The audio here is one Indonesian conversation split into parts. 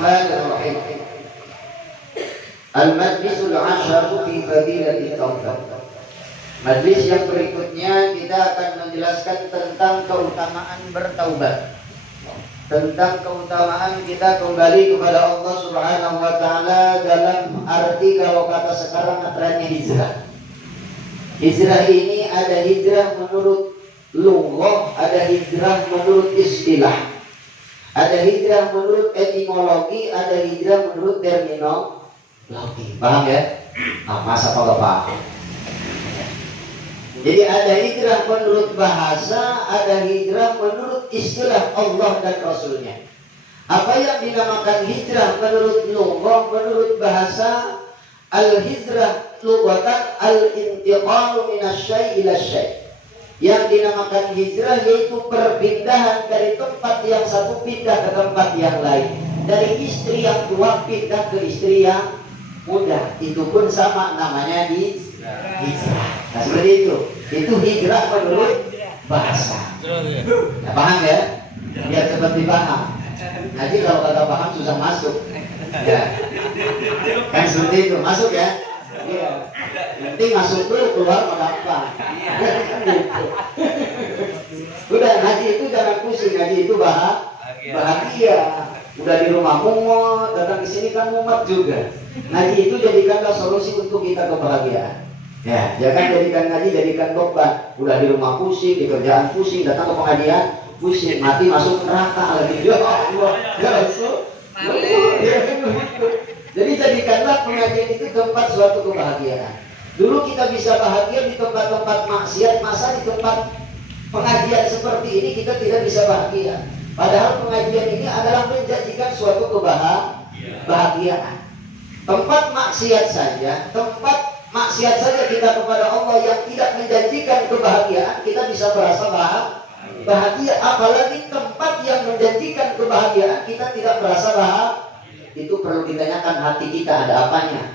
Bismillahirrahmanirrahim. Al-Majlisul Asharu fi Fadilatit Taubah. Majlis yang berikutnya kita akan menjelaskan tentang keutamaan bertaubat, tentang keutamaan kita kembali kepada Allah Subhanahu wa taala dalam arti kalau kata sekarang katanya hijrah. Hijrah ini ada hijrah menurut lughah, ada hijrah menurut istilah. Ada hijrah menurut etimologi, ada hijrah menurut terminologi. Paham ya? Masa kagak paham? Jadi ada hijrah menurut bahasa, ada hijrah menurut istilah Allah dan Rasulnya. Apa yang dinamakan hijrah menurut lughah, menurut bahasa, al-hijrah lughatan al-intiqalu minasyai' ila syai'. Yang dinamakan hijrah yaitu perpindahan dari tempat yang satu pindah ke tempat yang lain. Dari istri yang tua pindah ke istri yang muda. Itu pun sama namanya hijrah. Nah seperti itu. Itu hijrah menurut bahasa. Ya, paham ya? Biar cepat dipaham. Jadi kalau kata paham susah masuk. Ya. Kan seperti itu. Masuk ya? Iya. Nanti masuk dulu, keluar mau gampang. Udah, ngaji itu jangan pusing. Ngaji itu bahagia. Udah di rumah mumet, datang ke sini kan mumet juga. Ngaji itu jadikanlah solusi untuk kita kebahagiaan. Ya, jangan jadikan ngaji jadikan beban. Udah di rumah pusing, di kerjaan pusing, datang ke pengajian pusing, mati masuk neraka lagi. Ya Allah, ya Rasul. Jadi jadikanlah pengajian itu tempat suatu kebahagiaan. Dulu kita bisa bahagia di tempat-tempat maksiat, masa di tempat pengajian seperti ini kita tidak bisa bahagia. Padahal pengajian ini adalah menjanjikan suatu kebahagiaan. Tempat maksiat saja, kita kepada Allah yang tidak menjanjikan kebahagiaan, kita bisa merasa bahagia. Apalagi tempat yang menjanjikan kebahagiaan, kita tidak merasa bahagia. Itu perlu ditanyakan hati kita ada apanya.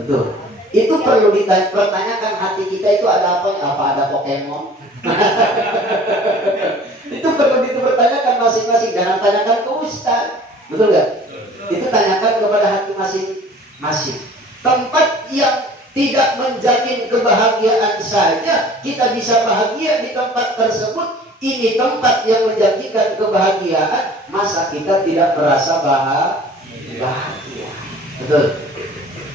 Betul. Itu perlu dipertanyakan hati kita itu ada apanya. Apa ada Pokemon? Itu perlu dipertanyakan masing-masing. Jangan tanyakan ke Ustaz. Betul gak? Itu tanyakan kepada hati masing-masing. Tempat yang tidak menjamin kebahagiaan saja kita bisa bahagia di tempat tersebut. Ini tempat yang menjanjikan kebahagiaan, masa kita tidak merasa bahagia? Betul.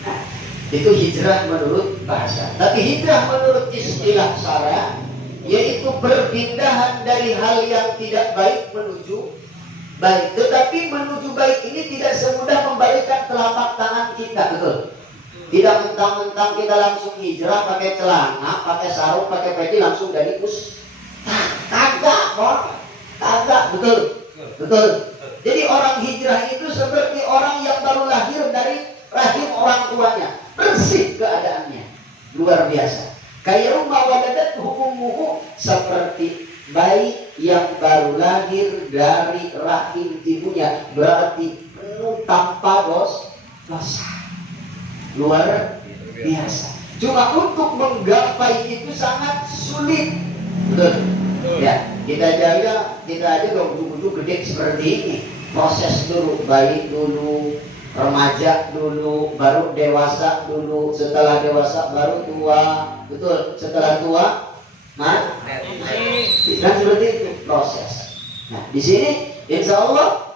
Nah, itu hijrah menurut bahasa. Tapi hijrah menurut istilah syara, yaitu perpindahan dari hal yang tidak baik menuju baik. Tetapi menuju baik ini tidak semudah membalikkan telapak tangan kita. Betul. Tidak mentang-mentang kita langsung hijrah pakai celana, pakai sarung, pakai peci langsung dari kagak, betul. Jadi orang hijrah itu seperti orang yang baru lahir dari rahim orang tuanya, bersih keadaannya, luar biasa. Kayak rumah waladat hukumuhu, seperti bayi yang baru lahir dari rahim ibunya, berarti penuh tanpa dosa, luar biasa. Cuma untuk menggapai itu sangat sulit, betul. Ya, kita aja dong gede seperti ini. Proses dulu, bayi dulu, remaja dulu, baru dewasa dulu, setelah dewasa baru tua, betul. Setelah tua, dan seperti itu proses. Nah, di sini insya Allah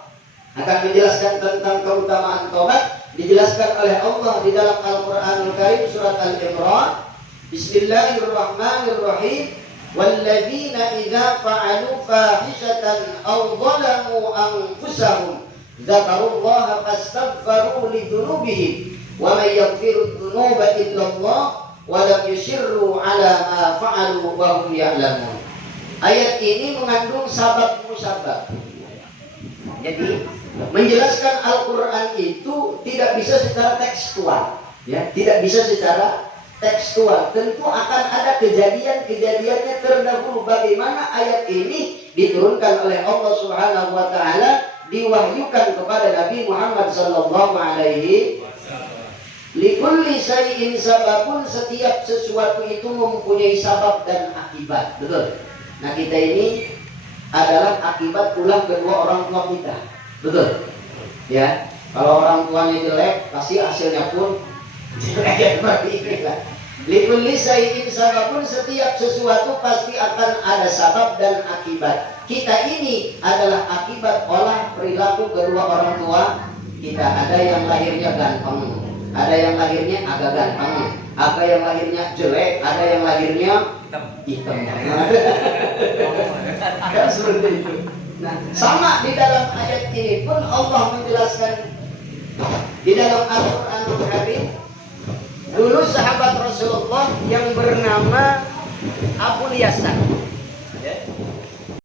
akan menjelaskan tentang keutamaan taubat, dijelaskan oleh Allah di dalam Al-Quranul Karim surat Al-Imran. Bismillahirrahmanirrahim. وَالَّذِينَ إِذَا فَعَلُوا فَاحِشَةً أَوْ ظَلَمُوا أَنفُسَهُمْ ذَكَرُوا اللَّهَ فَاسْتَغْفَرُوا لِذُنُوبِهِمْ وَمَن يَغْفِرُ الذُّنُوبَ إِلَّا اللَّهُ وَلَمْ يُصِرُّوا عَلَى مَا فَعَلُوا وَهُمْ يَعْلَمُونَ. Ayat ini mengandung sabab musabab. Jadi menjelaskan Al-Quran itu tidak bisa secara tekstual, ya, tidak bisa secara tekstual. Tentu akan ada kejadian-kejadiannya terdahulu. Bagaimana ayat ini diturunkan oleh Allah Subhanahu wa taala, diwahyukan kepada Nabi Muhammad sallallahu alaihi wasallam. Likulli syai'in sababun, setiap sesuatu itu mempunyai sabab dan akibat. Betul. Nah, kita ini adalah akibat pulang kedua orang tua kita. Betul. Ya, kalau orang tuanya jelek, pasti hasilnya pun jelek seperti inilah. Likulli syai'in sababun, setiap sesuatu pasti akan ada sabab dan akibat. Kita ini adalah akibat olah perilaku kedua orang tua kita. Ada yang lahirnya ganteng, ada yang lahirnya agak ganteng, ada yang lahirnya jelek, ada yang lahirnya hitam. Kan seperti itu. Nah, sama di dalam ayat ini pun Allah menjelaskan di dalam Al-Qur'anul Karim. Dulu sahabat Rasulullah yang bernama Abu Yasan,